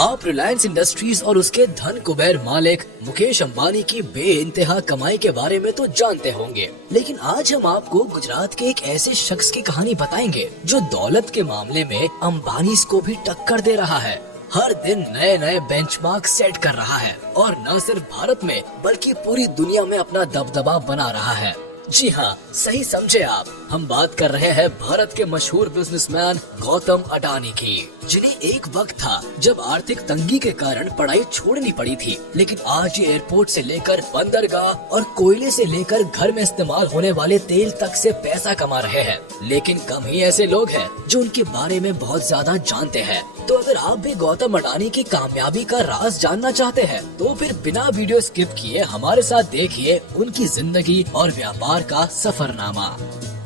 आप रिलायंस इंडस्ट्रीज और उसके धन कुबेर मालिक मुकेश अंबानी की बेइंतहा कमाई के बारे में तो जानते होंगे, लेकिन आज हम आपको गुजरात के एक ऐसे शख्स की कहानी बताएंगे जो दौलत के मामले में अंबानी को भी टक्कर दे रहा है। हर दिन नए नए बेंचमार्क सेट कर रहा है और न सिर्फ भारत में बल्कि पूरी दुनिया में अपना दबदबा बना रहा है। जी हाँ, सही समझे आप, हम बात कर रहे हैं भारत के मशहूर बिजनेसमैन गौतम अडानी की, जिन्हें एक वक्त था जब आर्थिक तंगी के कारण पढ़ाई छोड़नी पड़ी थी, लेकिन आज ये एयरपोर्ट से लेकर बंदरगाह और कोयले से लेकर घर में इस्तेमाल होने वाले तेल तक से पैसा कमा रहे हैं। लेकिन कम ही ऐसे लोग हैं जो उनके बारे में बहुत ज्यादा जानते हैं। तो अगर आप भी गौतम अडानी की कामयाबी का राज जानना चाहते हैं तो फिर बिना वीडियो स्किप किए हमारे साथ देखिए उनकी जिंदगी और व्यापार का सफरनामा।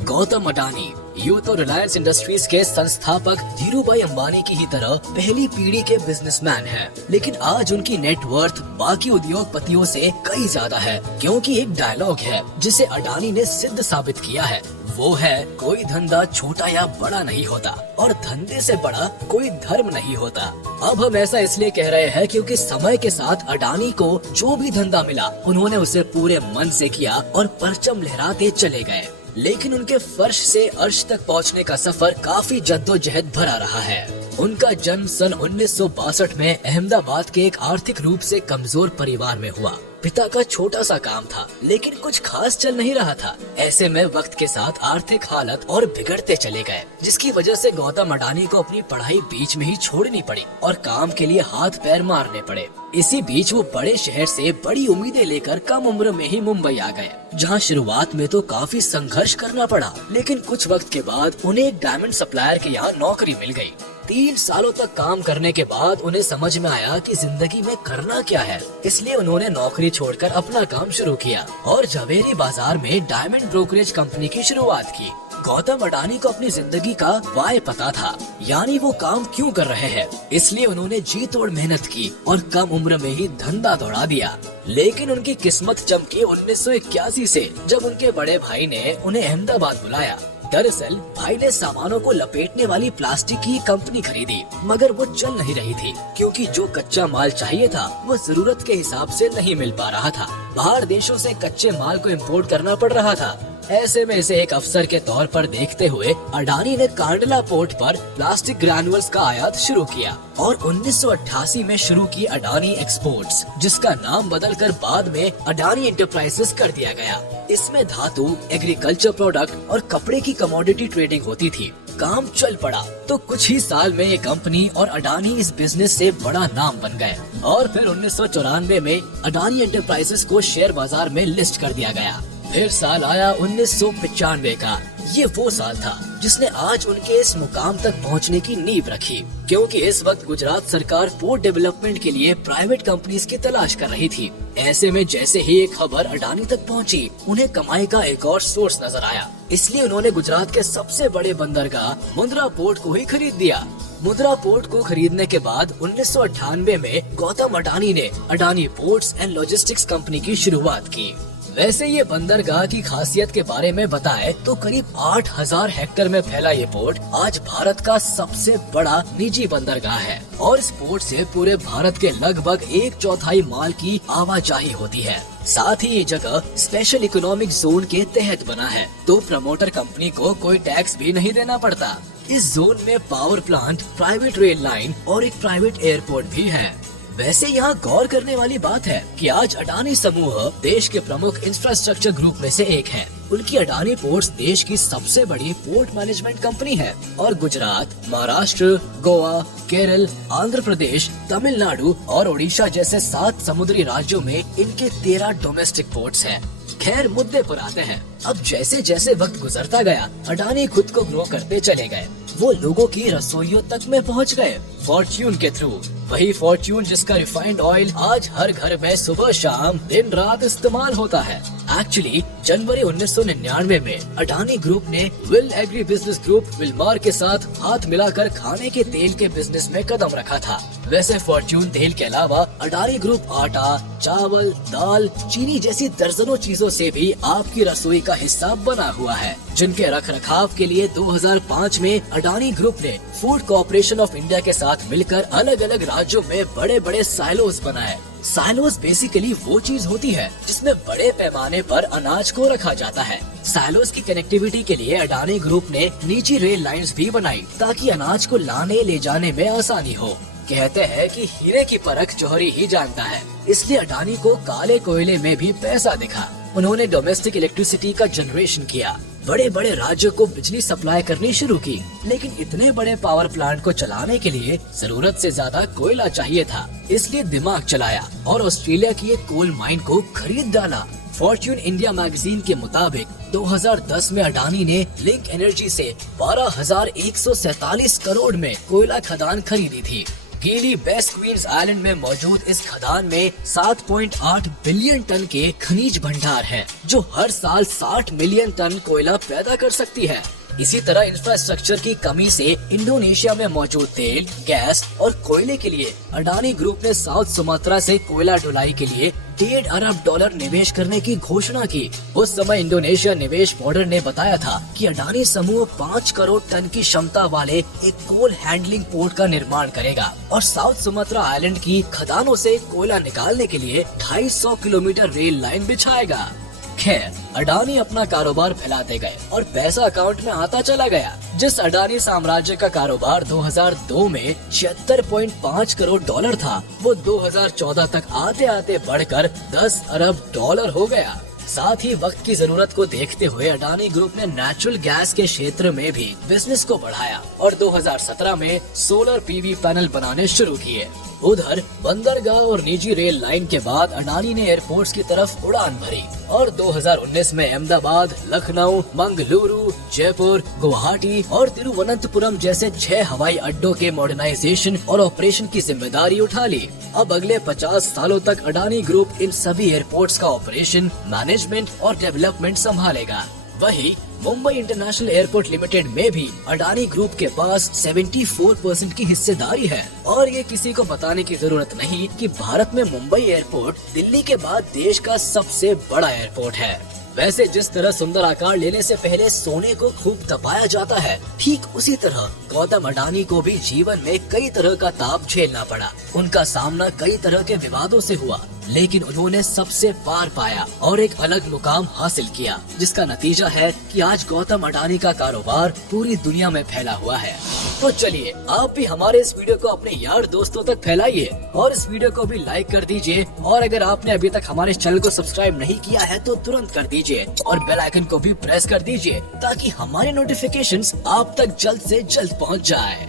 गौतम अडानी यूं तो रिलायंस इंडस्ट्रीज के संस्थापक धीरूभाई अंबानी की ही तरह पहली पीढ़ी के बिजनेसमैन हैं, लेकिन आज उनकी नेटवर्थ बाकी उद्योगपतियों से कई ज्यादा है, क्योंकि एक डायलॉग है जिसे अडानी ने सिद्ध साबित किया है, वो है कोई धंधा छोटा या बड़ा नहीं होता और धंधे से बड़ा कोई धर्म नहीं होता। अब हम ऐसा इसलिए कह रहे हैं क्योंकि समय के साथ अडानी को जो भी धंधा मिला उन्होंने उसे पूरे मन से किया और परचम लहराते चले गए। लेकिन उनके फर्श से अर्श तक पहुंचने का सफर काफी जद्दोजहद भरा रहा है। उनका जन्म सन 1962 में अहमदाबाद के एक आर्थिक रूप से कमजोर परिवार में हुआ। पिता का छोटा सा काम था, लेकिन कुछ खास चल नहीं रहा था। ऐसे में वक्त के साथ आर्थिक हालत और बिगड़ते चले गए, जिसकी वजह से गौतम अडानी को अपनी पढ़ाई बीच में ही छोड़नी पड़ी और काम के लिए हाथ पैर मारने पड़े। इसी बीच वो बड़े शहर से बड़ी उम्मीदें लेकर कम उम्र में ही मुंबई आ गए, जहां शुरुआत में तो काफी संघर्ष करना पड़ा, लेकिन कुछ वक्त के बाद उन्हें एक डायमंड सप्लायर के यहाँ नौकरी मिल गई। 3 सालों तक काम करने के बाद उन्हें समझ में आया कि जिंदगी में करना क्या है, इसलिए उन्होंने नौकरी छोड़कर अपना काम शुरू किया और झवेरी बाजार में डायमंड ब्रोकरेज कंपनी की शुरुआत की। गौतम अडानी को अपनी जिंदगी का वाय पता था, यानी वो काम क्यों कर रहे हैं, इसलिए उन्होंने जी तोड़ मेहनत की और कम उम्र में ही धंधा दौड़ा दिया। लेकिन उनकी किस्मत चमकी 1981 से, जब उनके बड़े भाई ने उन्हें अहमदाबाद बुलाया। दरअसल भाई ने सामानों को लपेटने वाली प्लास्टिक की कंपनी खरीदी, मगर वो चल नहीं रही थी क्योंकि जो कच्चा माल चाहिए था वो जरूरत के हिसाब से नहीं मिल पा रहा था। बाहर देशों से कच्चे माल को इंपोर्ट करना पड़ रहा था। ऐसे में इसे एक अफसर के तौर पर देखते हुए अडानी ने कांडला पोर्ट पर प्लास्टिक ग्रैनुअल्स का आयात शुरू किया और 1988 में शुरू की अडानी एक्सपोर्ट्स, जिसका नाम बदलकर बाद में अडानी एंटरप्राइजेस कर दिया गया। इसमें धातु, एग्रीकल्चर प्रोडक्ट और कपड़े की कमोडिटी ट्रेडिंग होती थी। काम चल पड़ा तो कुछ ही साल में ये कंपनी और अडानी इस बिजनेस से बड़ा नाम बन गए और फिर 1994 में अडानी एंटरप्राइजेस को शेयर बाजार में लिस्ट कर दिया गया। फिर साल आया 1995 का। ये वो साल था जिसने आज उनके इस मुकाम तक पहुंचने की नींव रखी, क्योंकि इस वक्त गुजरात सरकार पोर्ट डेवलपमेंट के लिए प्राइवेट कंपनीज की तलाश कर रही थी। ऐसे में जैसे ही एक खबर अडानी तक पहुंची, उन्हें कमाई का एक और सोर्स नजर आया, इसलिए उन्होंने गुजरात के सबसे बड़े बंदरगाह मुंद्रा पोर्ट को ही खरीद दिया। मुंद्रा पोर्ट को खरीदने के बाद 1998 में गौतम अडानी ने Adani ports and logistics company की शुरुआत की। वैसे ये बंदरगाह की खासियत के बारे में बताएं तो करीब 8000 हेक्टेयर में फैला ये पोर्ट आज भारत का सबसे बड़ा निजी बंदरगाह है और इस पोर्ट से पूरे भारत के लगभग 1/4 माल की आवाजाही होती है। साथ ही ये जगह स्पेशल इकोनॉमिक जोन के तहत बना है, तो प्रमोटर कंपनी को कोई टैक्स भी नहीं देना पड़ता। इस जोन में power plant, private rail line और एक प्राइवेट एयरपोर्ट भी है। वैसे यहाँ गौर करने वाली बात है कि आज अडानी समूह देश के प्रमुख इंफ्रास्ट्रक्चर ग्रुप में से एक है। उनकी अडानी पोर्ट्स देश की सबसे बड़ी पोर्ट मैनेजमेंट कंपनी है और गुजरात, महाराष्ट्र, गोवा, केरल, आंध्र प्रदेश, तमिलनाडु और ओडिशा जैसे 7 समुद्री राज्यों में इनके 13 डोमेस्टिक पोर्ट्स हैं। खैर, मुद्दे पर आते हैं। अब जैसे जैसे वक्त गुजरता गया, अडानी खुद को ग्रो करते चले गए। वो लोगों की रसोइयों तक में पहुंच गए फॉर्च्यून के थ्रू। वही फॉर्च्यून जिसका रिफाइंड ऑयल आज हर घर में सुबह शाम दिन रात इस्तेमाल होता है। एक्चुअली जनवरी 1999 में अडानी ग्रुप ने will agri business group Wilmar के साथ हाथ मिलाकर खाने के तेल के बिजनेस में कदम रखा था। वैसे फॉर्च्यून तेल के अलावा अडानी ग्रुप आटा, चावल, दाल, चीनी जैसी दर्जनों चीजों से भी आपकी रसोई का हिस्सा बना हुआ है, जिनके रख रखाव के लिए 2005 में अडानी ग्रुप ने फूड कॉर्पोरेशन ऑफ इंडिया के साथ मिलकर अलग अलग राज्यों में बड़े बड़े साइलोज बनाए। साइलोज बेसिकली वो चीज होती है जिसमें बड़े पैमाने पर अनाज को रखा जाता है। साइलोज की कनेक्टिविटी के लिए अडानी ग्रुप ने निजी रेल लाइंस भी बनाई ताकि अनाज को लाने ले जाने में आसानी हो। कहते हैं कि हीरे की परख जौहरी ही जानता है, इसलिए अडानी को काले कोयले में भी पैसा दिखा। उन्होंने डोमेस्टिक इलेक्ट्रिसिटी का जनरेशन किया, बड़े बड़े राज्यों को बिजली सप्लाई करनी शुरू की, लेकिन इतने बड़े पावर प्लांट को चलाने के लिए जरूरत से ज्यादा कोयला चाहिए था, इसलिए दिमाग चलाया और ऑस्ट्रेलिया की एक कोल माइन को खरीद डाला। फॉर्च्यून इंडिया मैगजीन के मुताबिक 2010 में अडानी ने लिंक एनर्जी से 12,147 करोड़ में कोयला खदान खरीदी थी। गीली बेस्ट क्वींस आइलैंड में मौजूद इस खदान में 7.8 बिलियन टन के खनिज भंडार हैं, जो हर साल 60 मिलियन टन कोयला पैदा कर सकती है। इसी तरह इंफ्रास्ट्रक्चर की कमी से इंडोनेशिया में मौजूद तेल, गैस और कोयले के लिए अडानी ग्रुप ने साउथ सुमात्रा से कोयला ढुलाई के लिए $1.5 अरब निवेश करने की घोषणा की। उस समय इंडोनेशिया निवेश बोर्ड ने बताया था कि अडानी समूह 5 करोड़ टन की क्षमता वाले एक कोल हैंडलिंग पोर्ट का निर्माण करेगा और साउथ सुमात्रा आइलैंड की खदानों से कोयला निकालने के लिए 250 किलोमीटर रेल लाइन बिछाएगा। खैर, अडानी अपना कारोबार फैलाते गए और पैसा अकाउंट में आता चला गया। जिस अडानी साम्राज्य का कारोबार 2002 में $76.5 करोड़ था, वो 2014 तक आते आते बढ़कर $10 अरब हो गया। साथ ही वक्त की जरूरत को देखते हुए अडानी ग्रुप ने नेचुरल गैस के क्षेत्र में भी बिजनेस को बढ़ाया और 2017 में सोलर पीवी पैनल बनाने शुरू किए। उधर बंदरगाह और निजी रेल लाइन के बाद अडानी ने एयरपोर्ट्स की तरफ उड़ान भरी और 2019 में अहमदाबाद, लखनऊ, मंगलुरु, जयपुर, गुवाहाटी और तिरुवनंतपुरम जैसे 6 हवाई अड्डों के मॉडर्नाइजेशन और ऑपरेशन की जिम्मेदारी उठा ली। अब अगले 50 सालों तक अडानी ग्रुप इन सभी एयरपोर्ट्स का ऑपरेशन, मैनेजमेंट और डेवलपमेंट संभालेगा। वही मुंबई इंटरनेशनल एयरपोर्ट लिमिटेड में भी अडानी ग्रुप के पास 74% की हिस्सेदारी है और ये किसी को बताने की जरूरत नहीं कि भारत में मुंबई एयरपोर्ट दिल्ली के बाद देश का सबसे बड़ा एयरपोर्ट है। वैसे जिस तरह सुंदर आकार लेने से पहले सोने को खूब तपाया जाता है, ठीक उसी तरह गौतम अडानी को भी जीवन में कई तरह का ताप झेलना पड़ा। उनका सामना कई तरह के विवादों से हुआ, लेकिन उन्होंने सबसे पार पाया और एक अलग मुकाम हासिल किया, जिसका नतीजा है कि आज गौतम अडानी का कारोबार पूरी दुनिया में फैला हुआ है। तो चलिए, आप भी हमारे इस वीडियो को अपने यार दोस्तों तक फैलाइए और इस वीडियो को भी लाइक कर दीजिए और अगर आपने अभी तक हमारे चैनल को सब्सक्राइब नहीं किया है तो तुरंत कर दीजिए और बेल आइकन को भी प्रेस कर दीजिए ताकि हमारे नोटिफिकेशंस आप तक जल्द से जल्द पहुंच जाए।